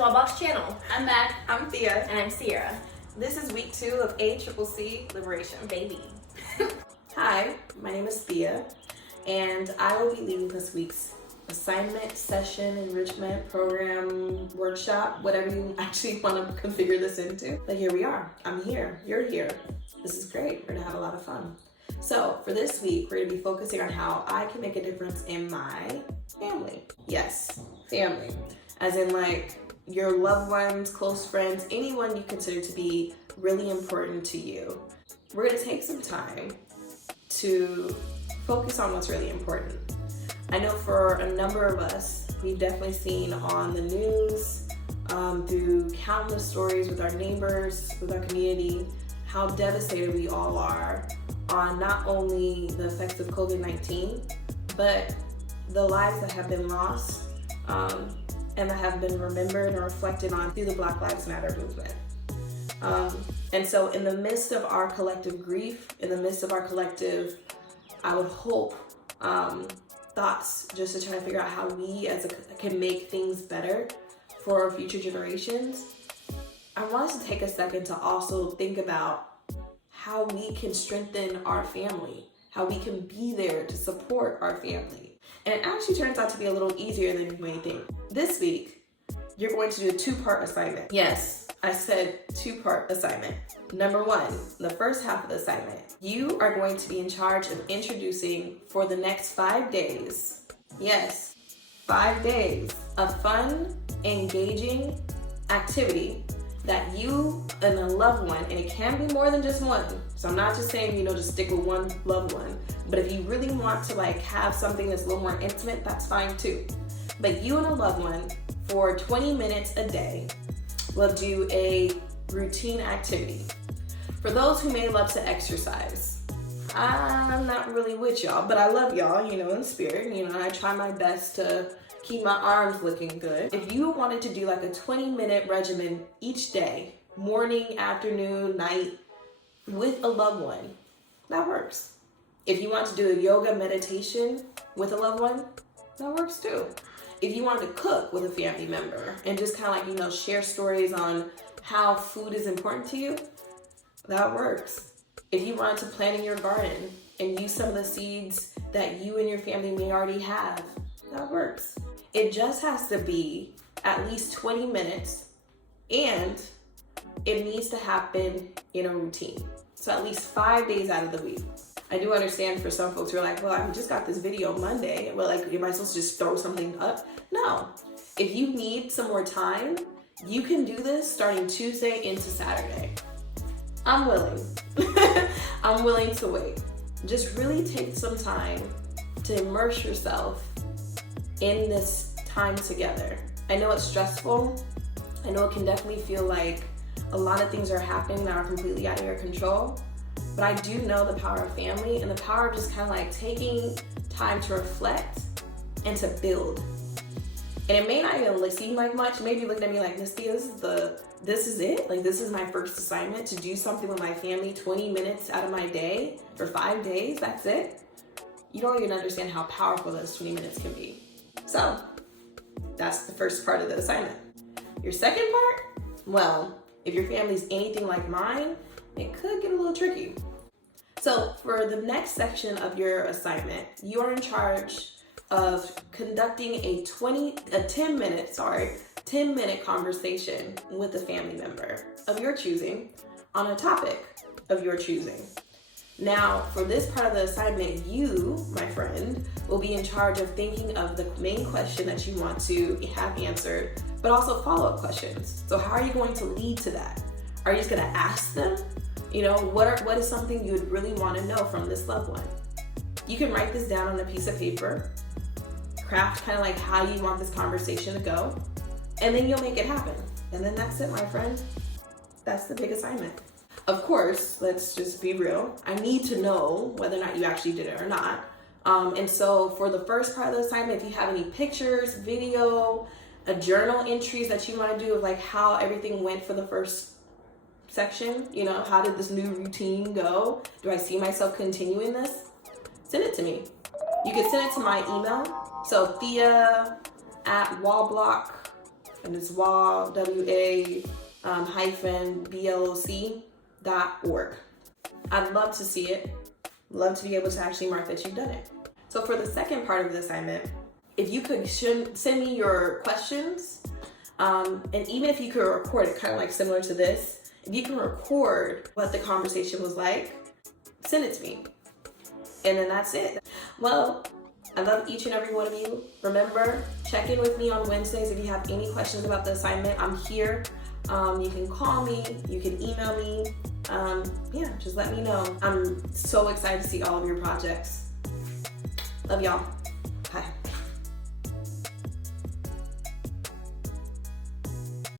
WA-BLOC's channel. I'm Mac. I'm Thea. And I'm Sierra. This is week 2 of Accc Liberation. Baby. Hi, my name is Thea, and I will be leading this week's assignment, session, enrichment, program, workshop, whatever you actually want to configure this into. But here we are. I'm here. You're here. This is great. We're going to have a lot of fun. So for this week, we're going to be focusing on how I can make a difference in my family. Yes, family. As in like your loved ones, close friends, anyone you consider to be really important to you. We're going to take some time to focus on what's really important. I know for a number of us, we've definitely seen on the news, through countless stories with our neighbors, with our community, how devastated we all are on not only the effects of COVID-19, but the lives that have been lost and that have been remembered and reflected on through the Black Lives Matter movement. And so in the midst of our collective grief, in the midst of our collective, I would hope, thoughts just to try to figure out how we can make things better for future generations, I want us to take a second to also think about how we can strengthen our family, how we can be there to support our family. And it actually turns out to be a little easier than you may think. This week, you're going to do a 2-part assignment. Yes, I said 2-part assignment. Number 1, the first half of the assignment, you are going to be in charge of introducing for the next 5 days, yes, 5 days, a fun, engaging activity that you and a loved one, and it can be more than just one. So I'm not just saying, just stick with one loved one. But if you really want to have something that's a little more intimate, that's fine too. But you and a loved one for 20 minutes a day will do a routine activity. For those who may love to exercise, I'm not really with y'all, but I love y'all, in spirit. I try my best to keep my arms looking good. If you wanted to do like a 20-minute regimen each day, morning, afternoon, night, with a loved one, that works. If you want to do a yoga meditation with a loved one, that works too. If you want to cook with a family member and just kind of share stories on how food is important to you, that works. If you want to plant in your garden and use some of the seeds that you and your family may already have, that works. It just has to be at least 20 minutes and it needs to happen in a routine. So at least 5 days out of the week. I do understand for some folks who are like, well, I just got this video Monday. Well, am I supposed to just throw something up? No. If you need some more time, you can do this starting Tuesday into Saturday. I'm willing. I'm willing to wait. Just really take some time to immerse yourself in this time together. I know it's stressful. I know it can definitely feel like a lot of things are happening that are completely out of your control. But I do know the power of family and the power of just taking time to reflect and to build. And it may not even seem like much. Maybe looking at me like, Miss Thea, this is it? This is my first assignment, to do something with my family, 20 minutes out of my day for 5 days, that's it? You don't even understand how powerful those 20 minutes can be. So that's the first part of the assignment. Your second part, well, if your family's anything like mine, it could get a little tricky. So for the next section of your assignment, you are in charge of conducting a 10-minute conversation with a family member of your choosing on a topic of your choosing. Now, for this part of the assignment, you, my friend, will be in charge of thinking of the main question that you want to have answered, but also follow-up questions. So how are you going to lead to that? Are you just going to ask them? What is something you would really want to know from this loved one? You can write this down on a piece of paper, craft how you want this conversation to go, and then you'll make it happen. And then that's it, my friend. That's the big assignment. Of course, let's just be real. I need to know whether or not you actually did it or not. And so for the first part of the assignment, if you have any pictures, video, a journal entries that you want to do of how everything went for the first section, how did this new routine go? Do I see myself continuing this? Send it to me. You can send it to my email. So Thea at WA-BLOC and it's WA-BLOC.org. I'd love to see it. Love to be able to actually mark that you've done it. So for the second part of the assignment, if you could send me your questions, and even if you could record it, kind of like similar to this, if you can record what the conversation was like, send it to me. And then that's it. Well, I love each and every one of you. Remember, check in with me on Wednesdays if you have any questions about the assignment. I'm here. You can call me, you can email me. Yeah, just let me know. I'm so excited to see all of your projects. Love y'all.